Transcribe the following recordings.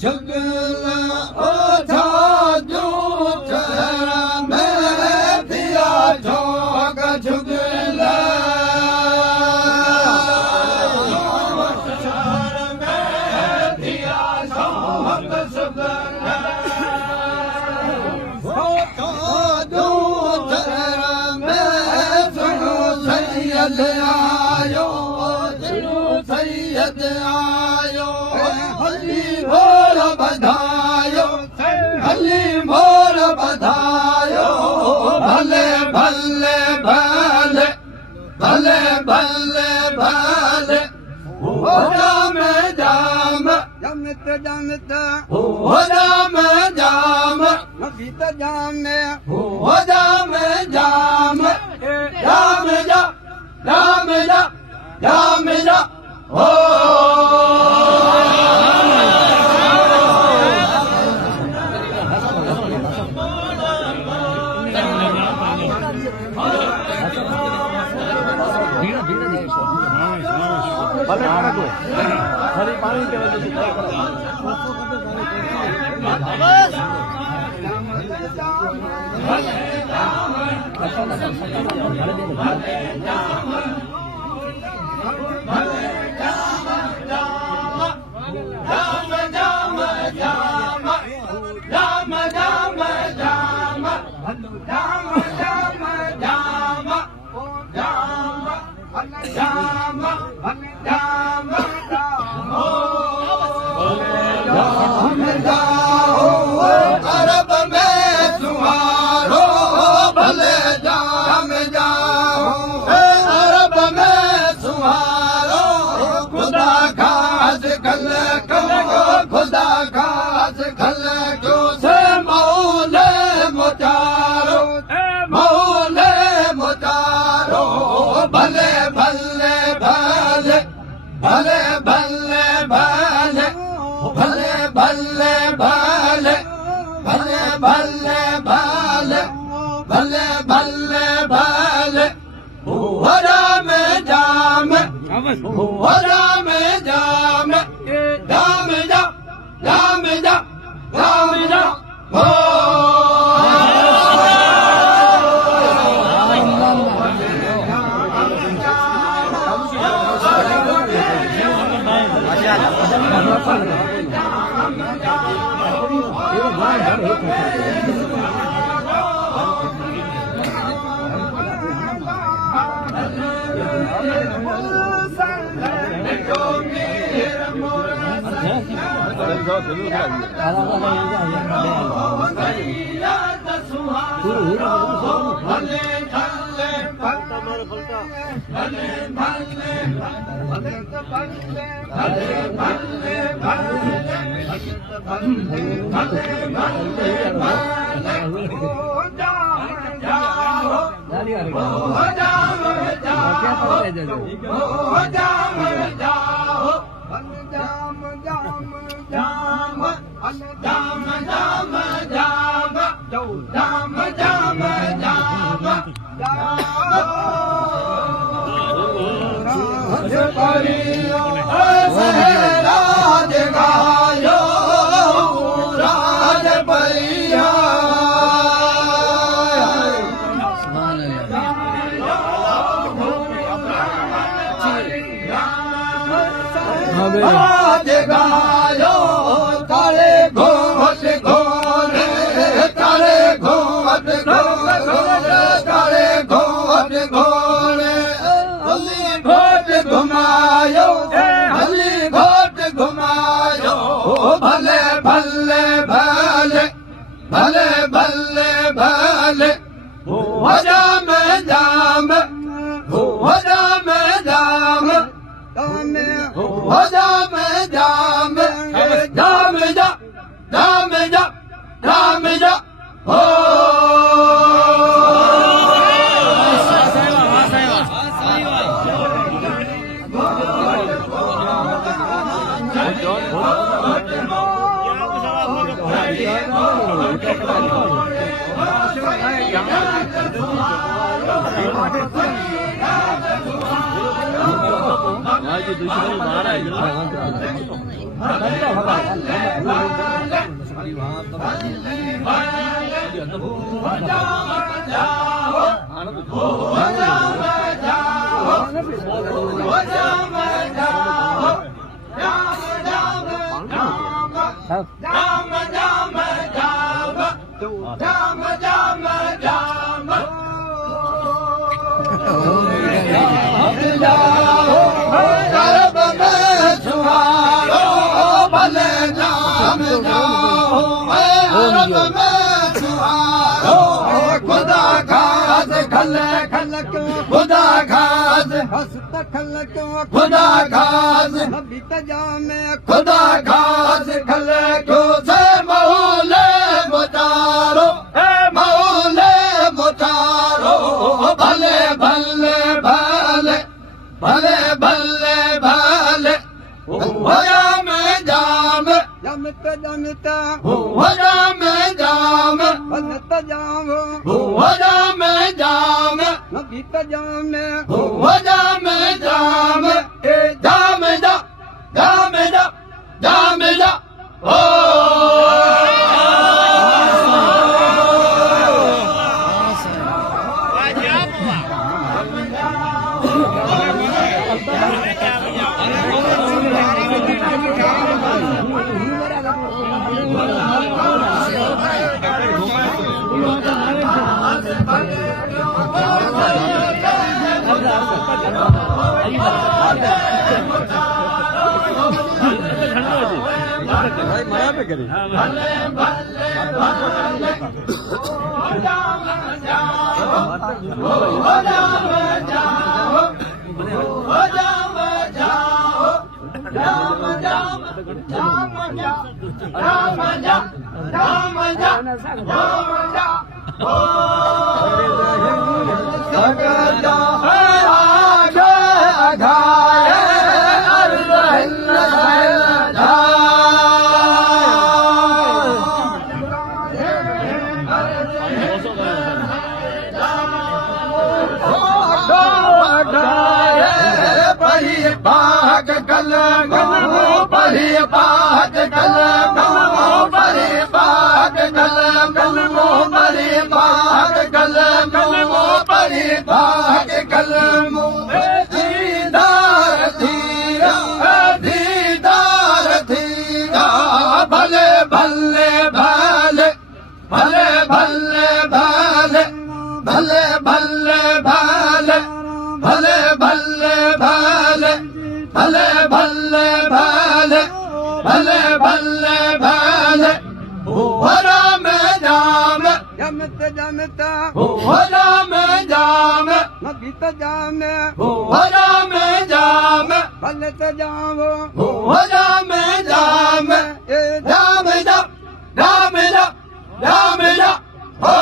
झुगला ओ झाजू चरा में दिया झोंक झुगला आयो सैयद आयो हली मोर बधायो हली मोर बधायो भले भले भले भले भले भले हो जाम जाम जमत जमत हो जाम जाम गीत जाम हो जाम जाम जाम जा जाम जा जाम जा हो अरब में सुहारो भले जाम जाओ अरब में सुहारो खुदा खास खल खुदा खास खल को से मौले मुतारो मौले मुतारो भले भले भले भले भले भले भले भले भले भले भले भले भले भले भले हो राम जाम हो राम जाम जाम जा जाम जा जाम जा हो आज गायो तारे घोट घोरे तारे घोट घोरे तारे घोट घोरे हली घोट घुमायो हली घोट घुमायो भले भले भले भले भले भले हो जाम जाम हो जाम जाम हो जाम जाम जाम जा जाम जा जाम जा हो आज दूसरी बार आई खुदा खास खल खल खुदा खास हस्त खल खुदा खास बीत जामे खुदा खास खल से मौले मुतारो मौले मुतारो भले भले भले भले भले भले होया में जाम जमत जमत होया में जाम बनत जाम होया में जाम बीत जाम होया में जाम ए जाम जा जाम जा जाम जा ओ माया पे करी भाग कल परी भाग कल परी भाग कल परी भाग कल परी भाग कल दीदार धीरा दीदार धीरा भले भले भले भले भले भले भले भले भले भले भले भले भले भले भले भले भले भले होरा में जाम जमत जमत होरा में जाम बीत जाम होरा में जाम भले तो जाम होरा में जाम ए जाम जा जाम जा जाम जा हो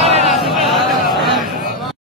Oh